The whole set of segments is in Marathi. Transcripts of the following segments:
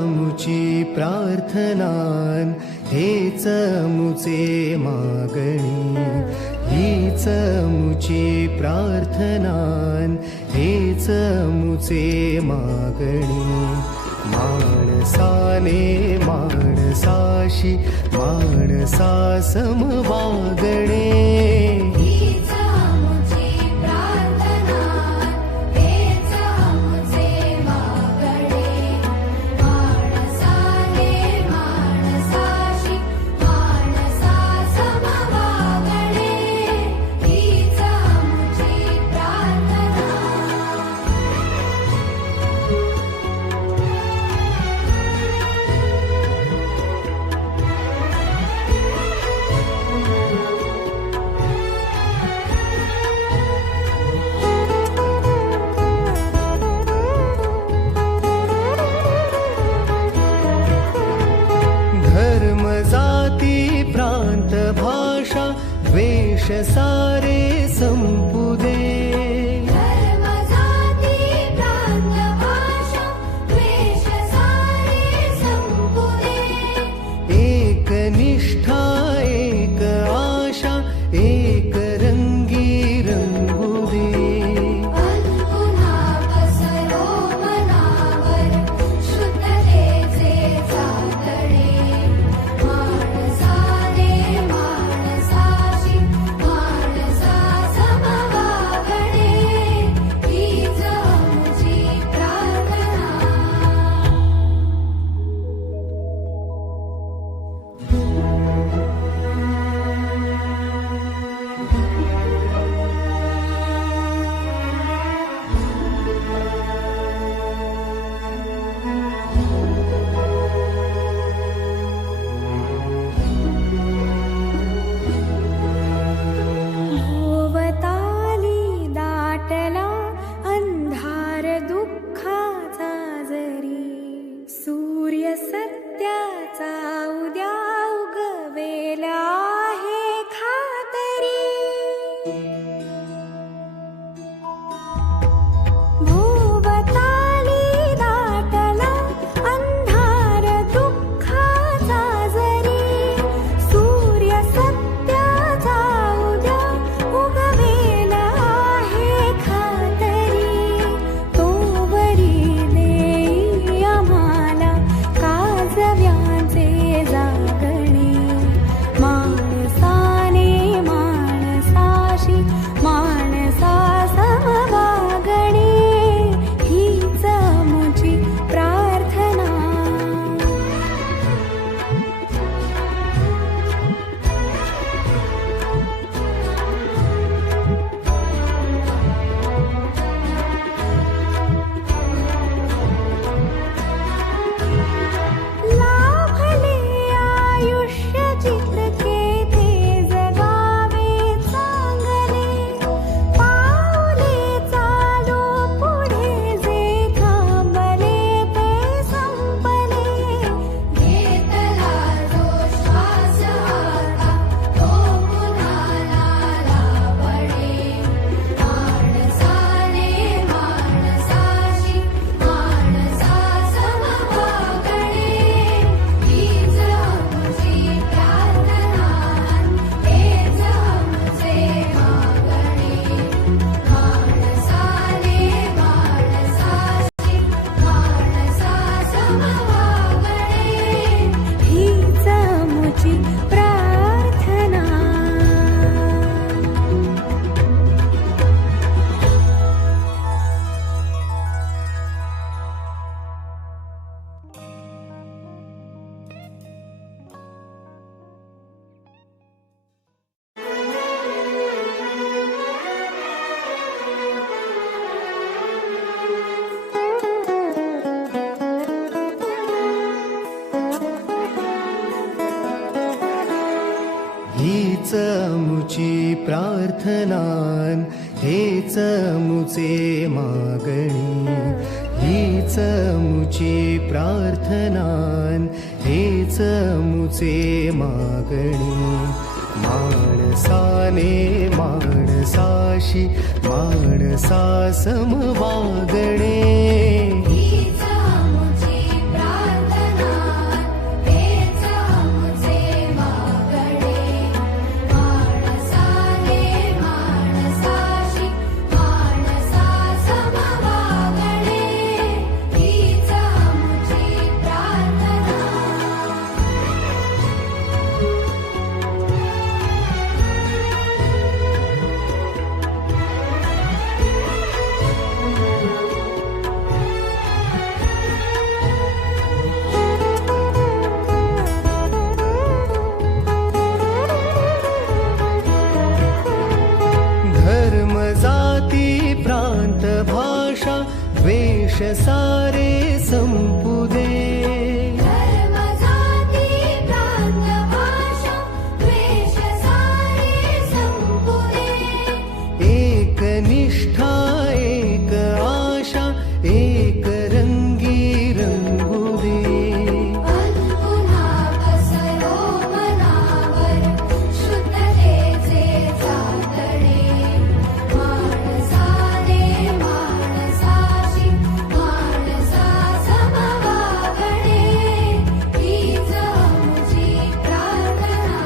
अमुची प्रार्थनान हेच अमुचे मागणी, हीच अमुची प्रार्थनान हेच अमुचे मागणी. माणसाने माणसाशी माणसा सम वागणे, प्रांत भाषा द्वेष सारे संपू दे. धर्म जाती प्रांत भाषा द्वेष सारे संपू दे. एक निष्ठा एक आशा एक रंगी रंगू दे. पुन्हा पसरो मनावर शुद्धतेचे चांदणे. सत्याचा उद्या उगवेला आहे खातरी. भोवताली दाटला अंधार दुःखाचा जरी. सूर्य सत्याचा उद्या उगवेला आहे खातरी. तोवरी देई आम्हाला काजव्यांचे जागणे. माणसाने माणसाशी माणसा समवागणे, हीच अमुची प्रार्थना. लाभले आयुष्य चित्रके ते जगावे चांगले. पावले चालो पुढे जे थांबले ते संपले. घेतला जो श्वास आता तो पुन्हा लाभणे. माणसाने माणसाशी माणसा समवागणे, हीच अमुची प्रार्थना हेच अमुचे मागणे. माणसाने माणसाशी माणसा समवागणे, हीच अमुची प्रार्थना. हीच अमुची प्रार्थनान हेच अमुचे मागणी. हीच अमुची प्रार्थनान हेच अमुचे मागणी. माणसाने माणसाशी माणसा सम वागणे. हीच अमुची प्रार्थना सारे संपू दे. धर्म जाती प्रांत भाषा द्वेष सारे संपू दे. एक निष्ठा एक आशा एक रंगी रंगू दे. पुन्हा पसरो मनावर शुद्धतेचे चांदणे. माणसाने माणसाशी माणसा समवागणे. हीच आमची प्रार्थना.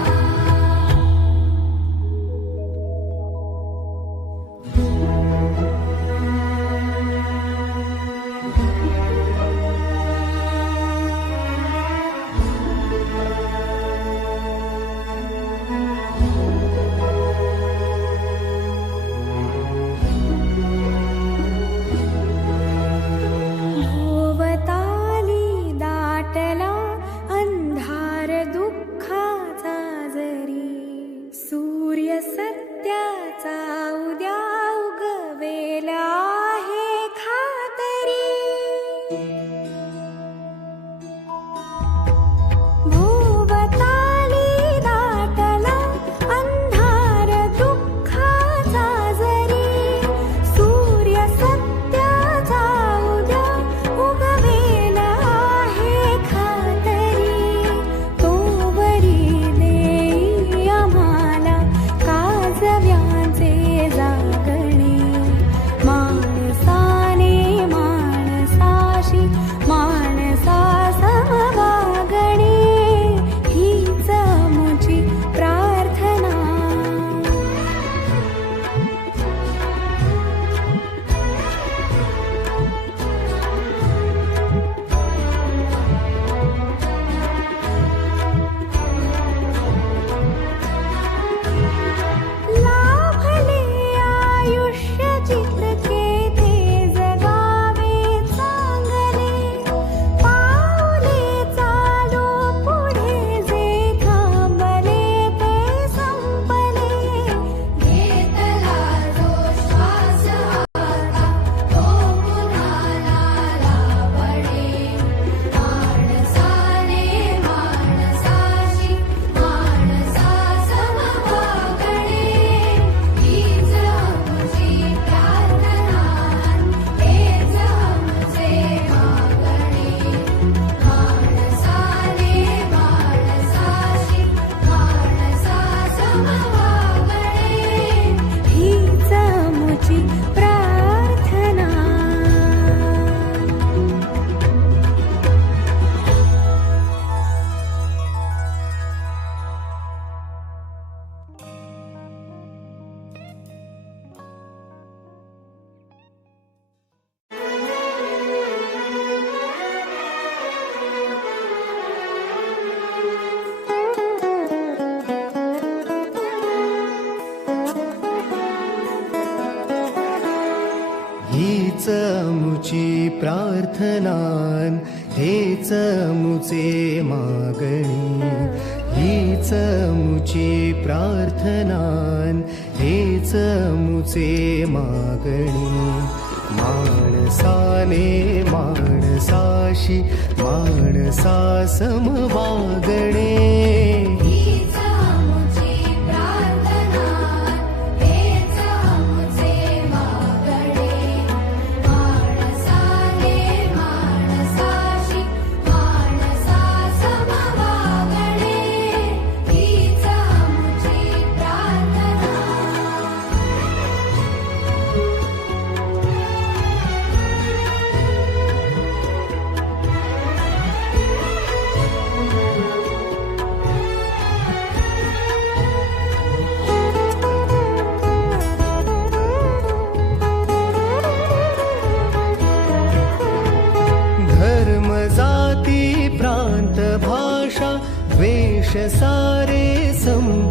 भोवताली दाटला अंधार दुःखाचा जरी. सूर्य सत्याचा उद्या उगवेला आहे खातरी. भोवताली दाटला अंधार दुःखाचा जरी. सूर्य सत्याचा उद्या उगवेला आहे खातरी. तोवरी देई आम्हाला काजव्यांचे जागणे. माणसाने माणसाशी माणसा समवागणे. हीच आमची प्रार्थना. लाभले आयुष्य जितके ते जगावे चांगले. पाऊले चालो पुढे जे थांबले ते संपले. घेतला जो श्वास आता तो पुन्हा लाभणे. माणसाने माणसाशी माणसा समवागणे. हीच आमची प्रार्थना. हेच आमचे मागणे. माणसाने माणसाशी माणसा समवागणे. हीच आमची प्रार्थना. हीच आमुची प्रार्थनान हेच आमुचे मागणी. हीच आमुची प्रार्थनान हेच आमुचे मागणी. माणसाने माणसाशी माणसा समवागणे. हीच आमची प्रार्थना. हेच आमचे मागणे. माणसाने माणसाशी माणसा समवागणे. हीच आमची प्रार्थना. धर्म जाती प्रांत भाषा द्वेष सारे संपू